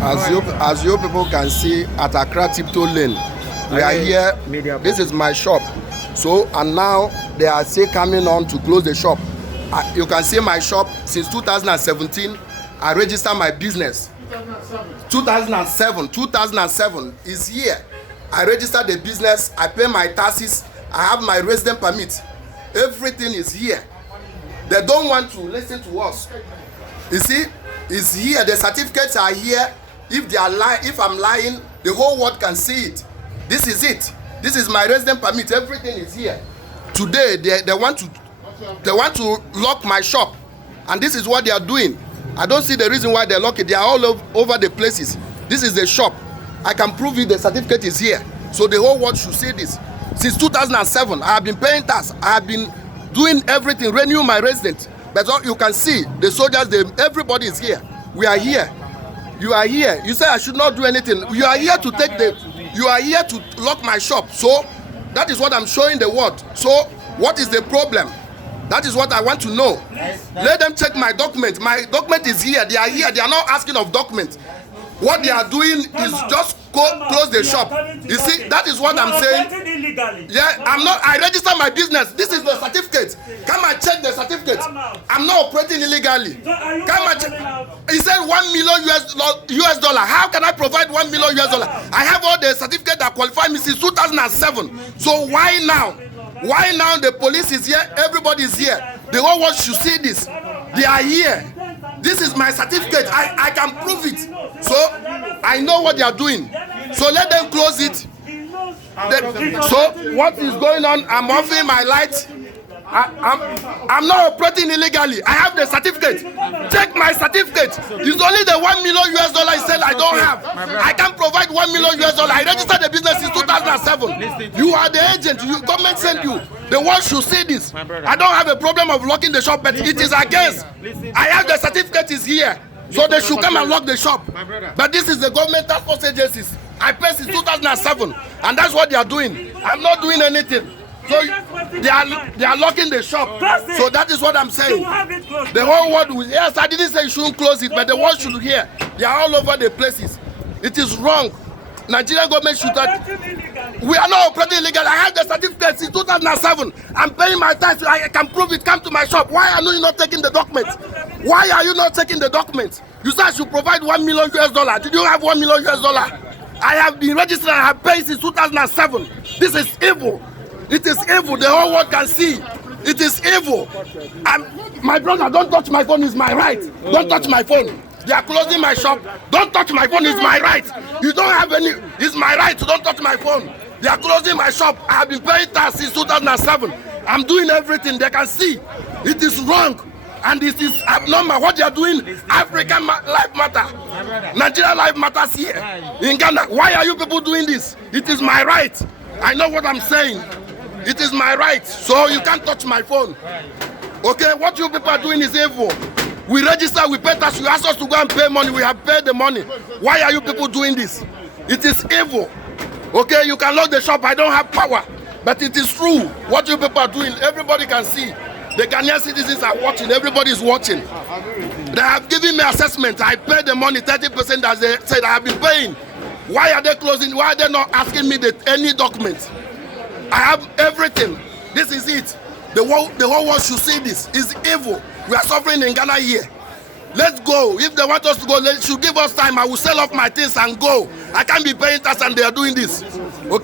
As you people can see at Accra Tiptoe Lane, we are here. This is my shop. So, and now they are still coming on to close the shop. You can see my shop since 2017. I registered my business. 2007 is here. I registered the business. I pay my taxes. I have my resident permit. Everything is here. They don't want to listen to us. You see, it's here. The certificates are here. If they are if I'm lying, the whole world can see it. This is it. This is my resident permit. Everything is here. Today they want to lock my shop, and this is what they are doing. I don't see the reason why they lock it. They are all over the places. This is the shop. I can prove it. The certificate is here. So the whole world should see this. Since 2007, I have been paying tax. I have been doing everything, renewing my residence. But you can see the soldiers, everybody is here. We are here. You are here. You say I should not do anything. You are here to you are here to lock my shop. So that is what I'm showing the world. So what is the problem? That is what I want to know. Let them check my document. My document is here. They are here. They are not asking of documents. What they are doing is just close the shop. You see, that is what I'm saying. Yeah, I'm not. I register my business. This is the certificate. Come and check the certificate. I'm not operating illegally. Come and check. He said $1 million US dollar. How can I provide $1 million US dollar? I have all the certificates that qualify me since 2007. So why now? Why now the police is here? Everybody is here. The whole world should see this. They are here. This is my certificate. I can prove it. So I know what they are doing. So let them close it. So what is going on? I'm offering my light. I'm not operating illegally. I have the certificate. Check my certificate. It's only the $1 million US dollar he said I don't have. I can provide $1 million US dollar. I registered the business in 2007. You are the agent. Government sent you. The world should see this. I don't have a problem of locking the shop, but it is against. I have the certificate is here. So they should come and lock the shop. But this is the government task force agencies. I paid since 2007, and that's what they are doing. I'm not doing anything. So they are locking the shop. So that is what I'm saying. The whole world will, yes, I didn't say you shouldn't close it, but the world should hear. They are all over the places. It is wrong. Nigerian government should we are not operating illegally. I have the certificate since 2007. I'm paying my tax. I can prove it. Come to my shop. Why are you not taking the documents? Why are you not taking the documents? You said I should provide $1 million US dollar. Did you have $1 million US dollar? I have been registered. I have paid since 2007. This is evil. It is evil. The whole world can see. It is evil. My brother, don't touch my phone. It's my right. Don't touch my phone. They are closing my shop. Don't touch my phone. It's my right. You don't have any. It's my right. Don't touch my phone. They are closing my shop. I have been paying tax since 2007. I'm doing everything. They can see. It is wrong. And it is abnormal. What they are doing, African life matter. Nigeria life matters here. In Ghana. Why are you people doing this? It is my right. I know what I'm saying. It is my right. So you can't touch my phone. Okay, what you people are doing is evil. We register, we pay tax, you ask us to go and pay money, we have paid the money. Why are you people doing this? It is evil. Okay, you can lock the shop, I don't have power. But it is true. What you people are doing, everybody can see. The Ghanaian citizens are watching, everybody is watching. They have given me assessment, I paid the money, 30% as they said I have been paying. Why are they closing? Why are they not asking me any documents? I have everything. This is it. The whole world should see this. It's evil. We are suffering in Ghana here. Let's go. If they want us to go, they should give us time. I will sell off my things and go. I can't be paying tax and they are doing this.